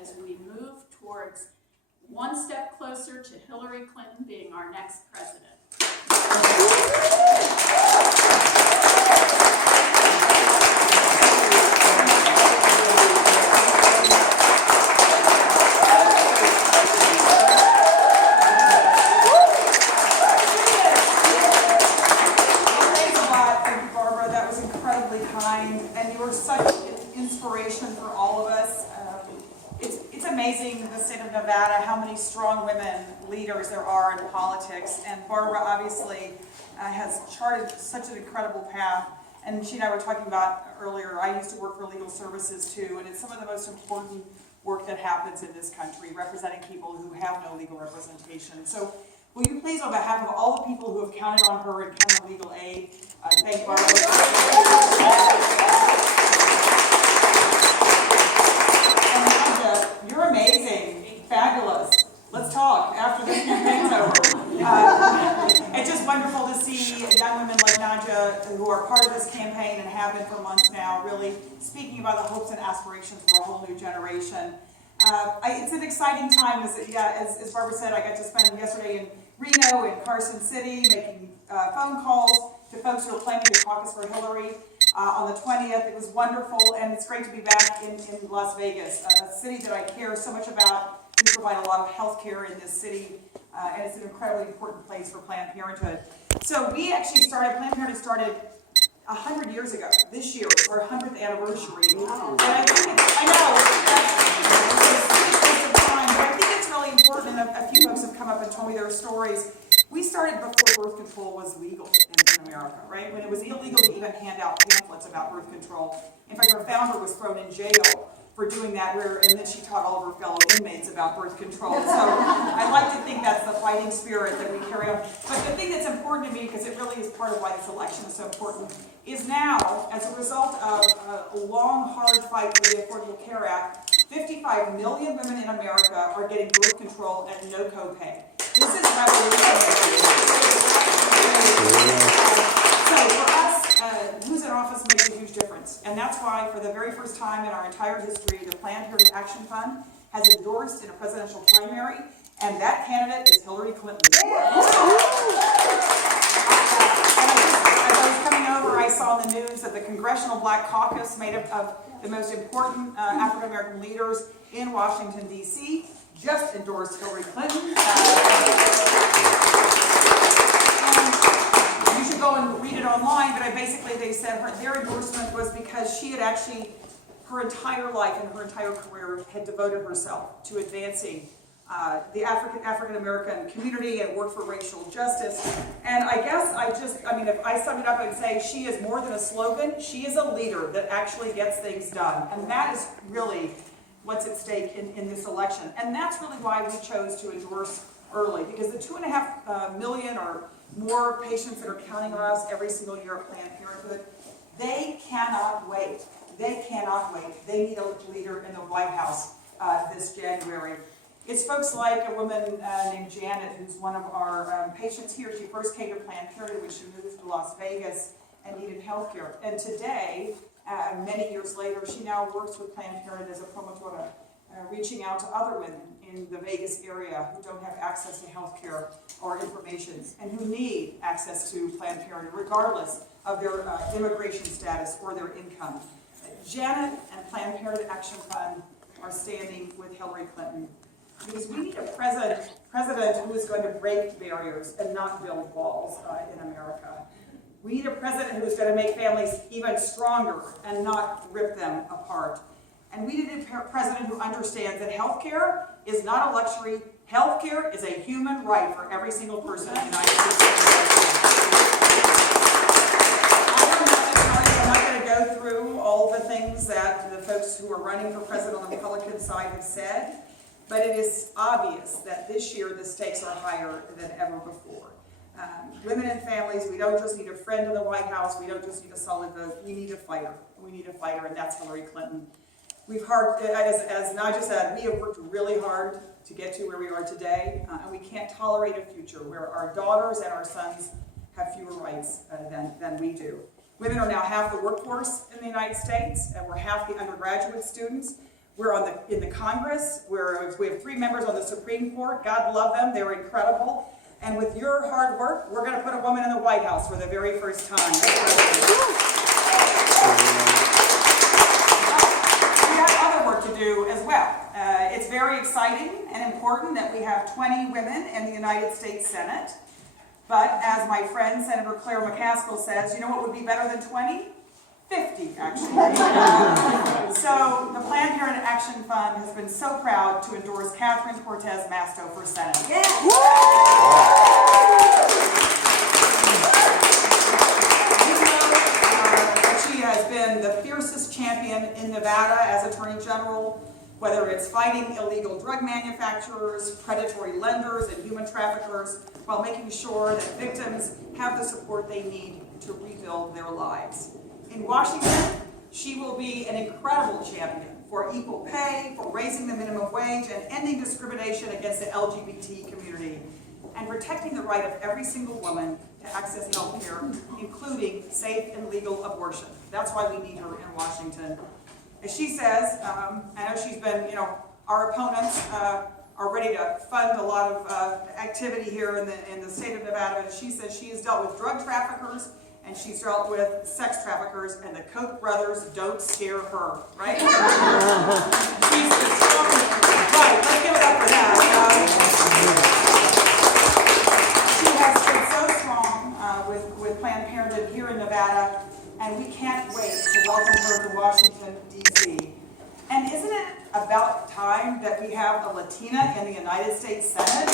as we move towards one step closer to Hillary Clinton being our next president. For all of us. It's amazing the state of Nevada, how many strong women leaders there are in politics, and Barbara obviously has charted such an incredible path. And she and I were talking about earlier, I used to work for legal services too, and it's some of the most important work that happens in this country, representing people who have no legal representation. So will you please, on behalf of all the people who have counted on her and counted on legal aid, thank Barbara. You're amazing, fabulous. Let's talk after this campaign's over. It's just wonderful to see young women like Nadja, who are part of this campaign and have been for months now, really speaking about the hopes and aspirations for a whole new generation. It's an exciting time. As Barbara said, I got to spend yesterday in Reno and Carson City making phone calls to folks who are planning to caucus for Hillary. On the 20th, it was wonderful, and it's great to be back in Las Vegas, a city that I care so much about. We provide a lot of health care in this city, and it's an incredibly important place for Planned Parenthood. So we actually Planned Parenthood started 100 years ago, this year, our 100th anniversary. And I think it's really important, and a few folks have come up and told me their stories. We started before birth control was legal in America, right? When it was illegal to even hand out pamphlets about birth control. In fact, our founder was thrown in jail for doing that, and then she taught all of her fellow inmates about birth control. So I like to think that's the fighting spirit that we carry on. But the thing that's important to me, because it really is part of why this election is so important, is now, as a result of a long, hard fight for the Affordable Care Act, 55 million women in America are getting birth control at no copay. This is revolutionary. So for us, who's in office makes a huge difference. And that's why, for the very first time in our entire history, the Planned Parenthood Action Fund has endorsed in a presidential primary, and that candidate is Hillary Clinton. As I was coming over, I saw in the news that the Congressional Black Caucus, made up of the most important African-American leaders in Washington, D.C., just endorsed Hillary Clinton. And you should go and read it online, but they said their endorsement was because she had actually, her entire life and her entire career, had devoted herself to advancing the African-American community and worked for racial justice. And I guess if I sum it up, I'd say she is more than a slogan. She is a leader that actually gets things done. And that is really what's at stake in this election. And that's really why we chose to endorse early, because the 2.5 million or more patients that are counting on us every single year at Planned Parenthood, they cannot wait. They cannot wait. They need a leader in the White House this January. It's folks like a woman named Janet, who's one of our patients here. She first came to Planned Parenthood when she moved to Las Vegas and needed health care. And today, many years later, she now works with Planned Parenthood as a promotora, reaching out to other women in the Vegas area who don't have access to health care or information and who need access to Planned Parenthood, regardless of their immigration status or their income. Janet and Planned Parenthood Action Fund are standing with Hillary Clinton because we need a president who is going to break barriers and not build walls in America. We need a president who is going to make families even stronger and not rip them apart. And we need a president who understands that health care is not a luxury. Health care is a human right for every single person in the United States. I'm not going to go through all the things that the folks who are running for president on the Republican side have said, but it is obvious that this year the stakes are higher than ever before. Women and families, we don't just need a friend in the White House, we don't just need a solid vote, we need a fighter. We need a fighter, and that's Hillary Clinton. As Nadja said, we have worked really hard to get to where we are today, and we can't tolerate a future where our daughters and our sons have fewer rights than we do. Women are now half the workforce in the United States, and we're half the undergraduate students. We're in the Congress. We have 3 members on the Supreme Court. God love them. They're incredible. And with your hard work, we're going to put a woman in the White House for the very first time. We have other work to do as well. It's very exciting and important that we have 20 women in the United States Senate. But as my friend Senator Claire McCaskill says, you know what would be better than 20? 50, actually. So the Planned Parenthood Action Fund has been so proud to endorse Catherine Cortez Masto for Senate. Yeah. She has been the fiercest champion in Nevada as Attorney General, whether it's fighting illegal drug manufacturers, predatory lenders, and human traffickers, while making sure that victims have the support they need to rebuild their lives. In Washington, she will be an incredible champion for equal pay, for raising the minimum wage, and ending discrimination against the LGBT community, and protecting the right of every single woman to access health care, including safe and legal abortion. That's why we need her in Washington. As she says, I know she's been, our opponents are ready to fund a lot of activity here in the state of Nevada, but she says she has dealt with drug traffickers, and she's dealt with sex traffickers, and the Koch brothers don't scare her, right? She's the strongest. Right, let's give it up for that. She has been so strong with Planned Parenthood here in Nevada, and we can't wait to welcome her to Washington, D.C. And isn't it about time that we have a Latina in the United States Senate?